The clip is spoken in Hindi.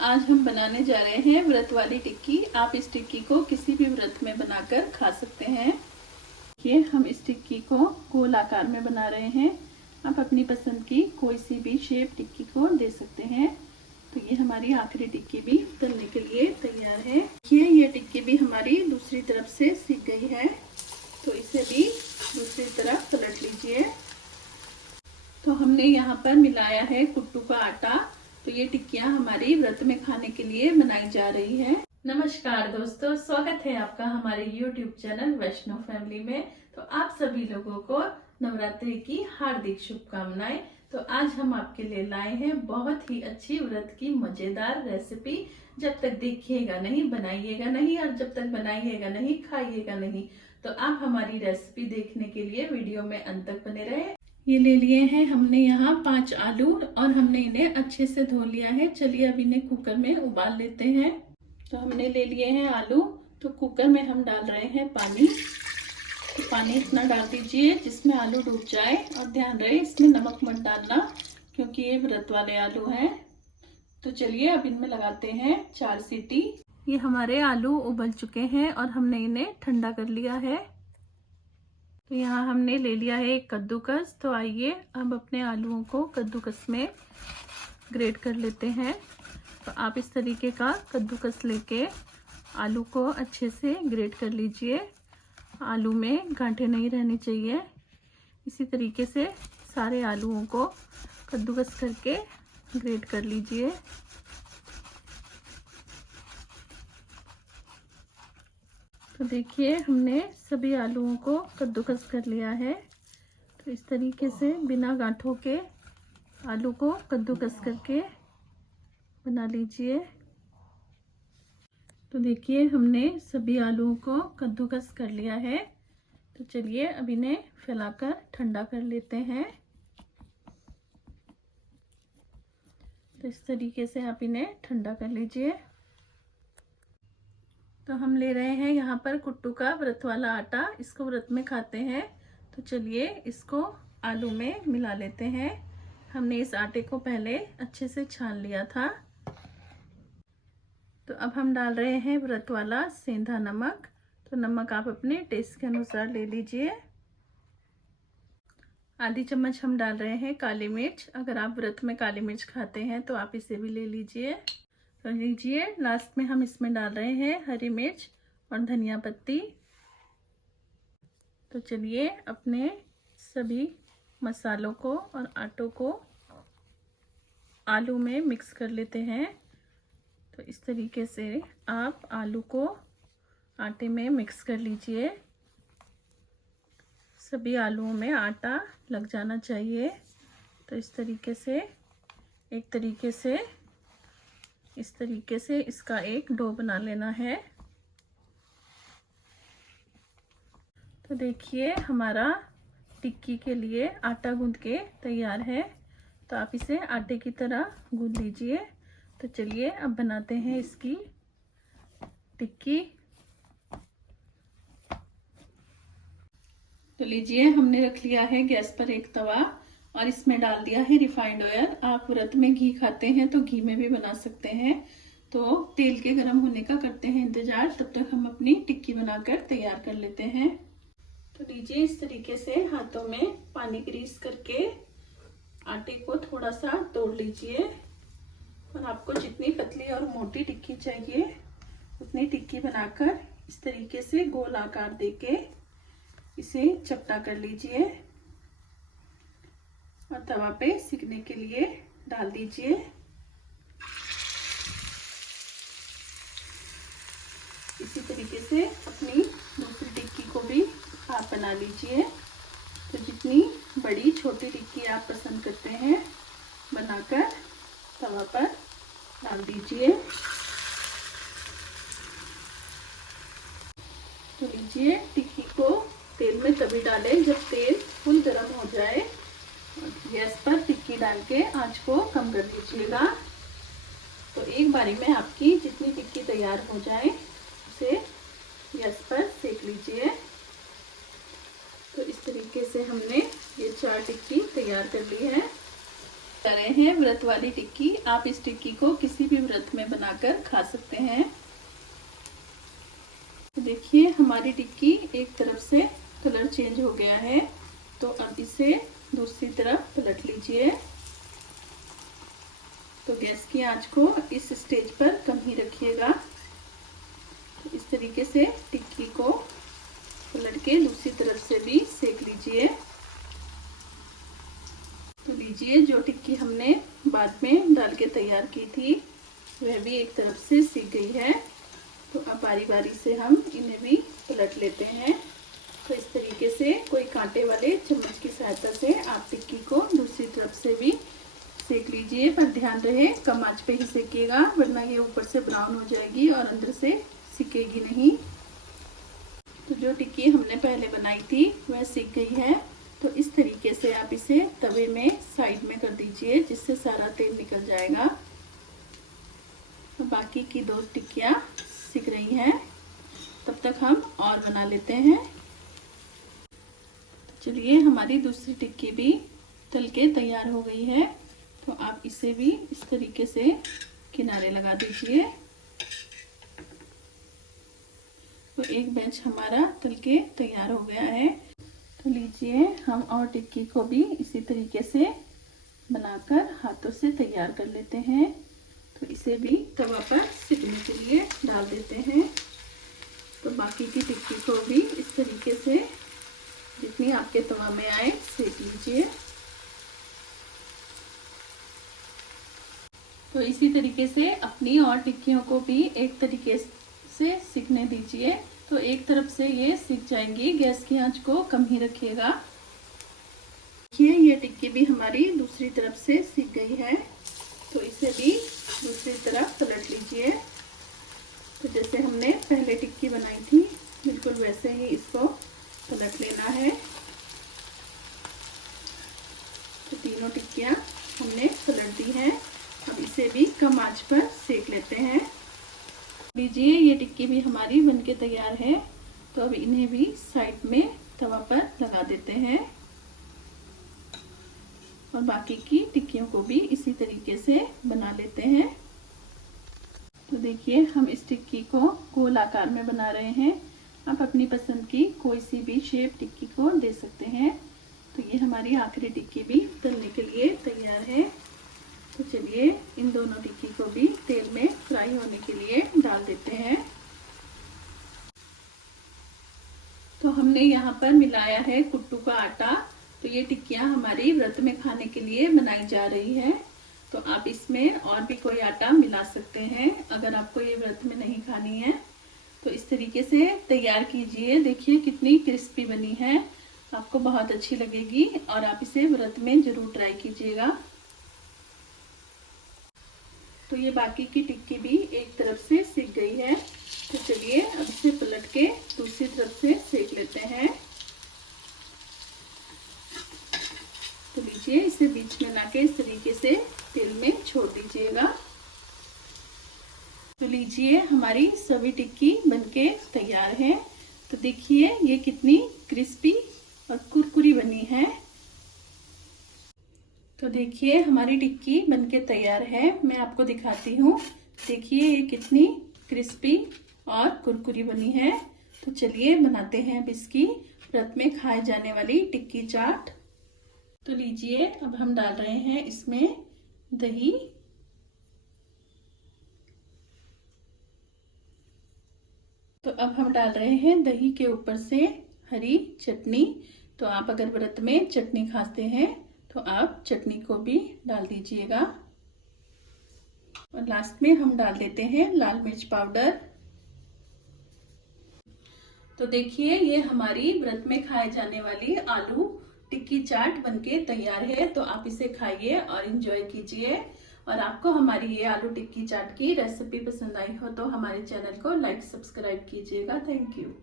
आज हम बनाने जा रहे हैं व्रत वाली टिक्की। आप इस टिक्की को किसी भी व्रत में बनाकर खा सकते हैं। ये हम इस टिक्की को गोल आकार में बना रहे हैं। आप अपनी पसंद की कोई सी भी शेप टिक्की को दे सकते हैं। तो ये हमारी आखिरी टिक्की भी तलने के लिए तैयार है। ये टिक्की भी हमारी दूसरी तरफ से सिक गई है, तो इसे भी दूसरी तरफ पलट लीजिए। तो हमने यहाँ पर मिलाया है कुट्टू का आटा। तो ये टिक्कियाँ हमारी व्रत में खाने के लिए बनाई जा रही है। नमस्कार दोस्तों, स्वागत है आपका हमारे YouTube चैनल वैष्णव फैमिली में। तो आप सभी लोगों को नवरात्रि की हार्दिक शुभकामनाएं। तो आज हम आपके लिए लाए हैं बहुत ही अच्छी व्रत की मजेदार रेसिपी। जब तक देखिएगा नहीं, बनाइएगा नहीं, और जब तक बनाइएगा नहीं, खाइएगा नहीं। तो आप हमारी रेसिपी देखने के लिए वीडियो में अंत तक बने रहे। ये ले लिए हैं हमने यहाँ 5 आलू और हमने इन्हें अच्छे से धो लिया है। चलिए अब इन्हें कुकर में उबाल लेते हैं। तो हमने ले लिए हैं आलू। तो कुकर में हम डाल रहे हैं पानी। तो पानी इतना डाल दीजिए जिसमें आलू डूब जाए, और ध्यान रहे इसमें नमक मत डालना क्योंकि ये व्रत वाले आलू हैं। तो चलिए अब इनमें लगाते हैं 4 सीटी। ये हमारे आलू उबल चुके हैं और हमने इन्हें ठंडा कर लिया है। तो यहाँ हमने ले लिया है एक कद्दूकस। तो आइए अब अपने आलूओं को कद्दूकस में ग्रेट कर लेते हैं। तो आप इस तरीके का कद्दूकस लेके आलू को अच्छे से ग्रेट कर लीजिए। आलू में गांठें नहीं रहनी चाहिए। इसी तरीके से सारे आलूओं को कद्दूकस करके ग्रेट कर लीजिए। तो देखिए हमने सभी आलूओं को कद्दूकस कर लिया है। तो इस तरीके से बिना गांठों के आलू को कद्दूकस करके बना लीजिए। तो देखिए हमने सभी आलूओं को कद्दूकस कर लिया है। तो चलिए अब इन्हें फैलाकर ठंडा कर लेते हैं। तो इस तरीके से आप इन्हें ठंडा कर लीजिए। तो हम ले रहे हैं यहाँ पर कुट्टू का व्रत वाला आटा। इसको व्रत में खाते हैं। तो चलिए इसको आलू में मिला लेते हैं। हमने इस आटे को पहले अच्छे से छान लिया था। तो अब हम डाल रहे हैं व्रत वाला सेंधा नमक। तो नमक आप अपने टेस्ट के अनुसार ले लीजिए। आधी चम्मच हम डाल रहे हैं काली मिर्च। अगर आप व्रत में काली मिर्च खाते हैं तो आप इसे भी ले लीजिए। तो लीजिए लास्ट में हम इसमें डाल रहे हैं हरी मिर्च और धनिया पत्ती। तो चलिए अपने सभी मसालों को और आटों को आलू में मिक्स कर लेते हैं। तो इस तरीके से आप आलू को आटे में मिक्स कर लीजिए। सभी आलूओं में आटा लग जाना चाहिए। तो इस तरीके से इस तरीके से इसका एक डो बना लेना है। तो देखिए हमारा टिक्की के लिए आटा गूंद के तैयार है। तो आप इसे आटे की तरह गूंद लीजिए। तो चलिए अब बनाते हैं इसकी टिक्की। तो लीजिए हमने रख लिया है गैस पर एक तवा और इसमें डाल दिया है रिफाइंड ऑयल। आप व्रत में घी खाते हैं तो घी में भी बना सकते हैं। तो तेल के गर्म होने का करते हैं इंतजार। तब तक हम अपनी टिक्की बनाकर तैयार कर लेते हैं। तो लीजिए इस तरीके से हाथों में पानी ग्रीस करके आटे को थोड़ा सा तोड़ लीजिए। और आपको जितनी पतली और मोटी टिक्की चाहिए उतनी टिक्की बनाकर इस तरीके से गोल आकार देके इसे चपटा कर लीजिए और तवा पे सिकने के लिए डाल दीजिए। इसी तरीके से अपनी दूसरी टिक्की को भी आप बना लीजिए। तो जितनी बड़ी छोटी टिक्की आप पसंद करते हैं बनाकर तवा पर डाल दीजिए। तो लीजिए टिक्की को तेल में तभी डालें जब तेल फुल गर्म हो जाए। गैस पर टिक्की डाल के आंच को कम कर दीजिएगा। तो एक बारी में आपकी जितनी टिक्की तैयार हो जाए उसे गैस पर सेक लीजिए। तो इस तरीके से हमने ये 4 टिक्की तैयार कर ली है। कर रहे हैं व्रत वाली टिक्की। आप इस टिक्की को किसी भी व्रत व्रत में बनाकर खा सकते हैं। तो देखिए हमारी टिक्की एक तरफ से कलर चेंज हो गया है, तो अब इसे दूसरी तरफ पलट लीजिए। तो गैस की आंच को इस स्टेज पर कम ही रखिएगा। तो इस तरीके से टिक्की को पलट के दूसरी तरफ से भी सेक लीजिए। तो लीजिए जो टिक्की हमने बाद में डाल के तैयार की थी वह भी एक तरफ से सीख गई है। तो अब बारी बारी से हम इन्हें भी पलट लेते हैं। तो इस तरीके से कोई कांटे वाले चम्मच की सहायता से आप टिक्की को दूसरी तरफ से भी सेक लीजिए, पर ध्यान रहे कम आंच पे ही सेकिएगा, वरना ये ऊपर से ब्राउन हो जाएगी और अंदर से सिकेगी नहीं। तो जो टिक्की हमने पहले बनाई थी वह सिक गई है। तो इस तरीके से आप इसे तवे में साइड में कर दीजिए, जिससे सारा तेल निकल जाएगा। तो बाकी की 2 टिक्कियाँ सिक रही हैं, तब तक हम और बना लेते हैं। चलिए हमारी दूसरी टिक्की भी तल के तैयार हो गई है। तो आप इसे भी इस तरीके से किनारे लगा दीजिए। तो एक बैच हमारा तल के तैयार हो गया है। तो लीजिए हम और टिक्की को भी इसी तरीके से बनाकर हाथों से तैयार कर लेते हैं। तो इसे भी तवा पर सिकने के लिए डाल देते हैं। तो बाकी की टिक्की को भी इस तरीके से जितनी आपके तवा में आए सेक लीजिए। तो इसी तरीके से अपनी और टिक्कियों को भी एक तरीके से सिकने दीजिए। तो एक तरफ से ये सिक जाएंगी, गैस की आंच को कम ही रखिएगा। देखिए ये टिक्की भी हमारी दूसरी तरफ से सिक गई है। तो इसे भी दूसरी तरफ पलट लीजिए। तो जैसे हमने पहले टिक्की बनाई थी बिल्कुल वैसे ही इसको पलट लेना है। तो तीनों टिक्कियाँ हमने पलट दी हैं। अब इसे भी कम आंच पर सेक लेते हैं। लीजिए ये टिक्की भी हमारी बनके तैयार है। तो अब इन्हें भी साइड में तवा पर लगा देते हैं और बाकी की टिक्कियों को भी इसी तरीके से बना लेते हैं। तो देखिए हम इस टिक्की को गोल आकार में बना रहे हैं। आप अपनी पसंद की कोई सी भी शेप टिक्की को दे सकते हैं। तो ये हमारी आखिरी टिक्की भी तलने के लिए तैयार है। तो चलिए इन दोनों टिक्की को भी तेल में फ्राई होने के लिए डाल देते हैं। तो हमने यहाँ पर मिलाया है कुट्टू का आटा। तो ये टिक्कियाँ हमारी व्रत में खाने के लिए बनाई जा रही है। तो आप इसमें और भी कोई आटा मिला सकते हैं अगर आपको ये व्रत में नहीं खानी है। तो इस तरीके से तैयार कीजिए। देखिए कितनी क्रिस्पी बनी है, आपको बहुत अच्छी लगेगी और आप इसे व्रत में जरूर ट्राई कीजिएगा। तो ये बाकी की टिक्की भी एक तरफ से सिक गई है। तो चलिए अब इसे पलट के दूसरी तरफ से सेक लेते हैं। तो लीजिए इसे बीच में लाके इस तरीके से तेल में छोड़ दीजिएगा। तो लीजिए हमारी सभी टिक्की बनके तैयार है। तो देखिए ये कितनी क्रिस्पी और कुरकुरी बनी है। तो देखिए हमारी टिक्की बनके तैयार है। मैं आपको दिखाती हूँ। देखिए ये कितनी क्रिस्पी और कुरकुरी बनी है। तो चलिए बनाते हैं अब इसकी व्रत में खाए जाने वाली टिक्की चाट। तो लीजिए अब हम डाल रहे हैं इसमें दही। तो अब हम डाल रहे हैं दही के ऊपर से हरी चटनी। तो आप अगर व्रत में चटनी खाते हैं तो आप चटनी को भी डाल दीजिएगा। और लास्ट में हम डाल देते हैं लाल मिर्च पाउडर। तो देखिए ये हमारी व्रत में खाए जाने वाली आलू टिक्की चाट बनके तैयार है। तो आप इसे खाइए और एंजॉय कीजिए। और आपको हमारी ये आलू टिक्की चाट की रेसिपी पसंद आई हो तो हमारे चैनल को लाइक सब्सक्राइब कीजिएगा। Thank you.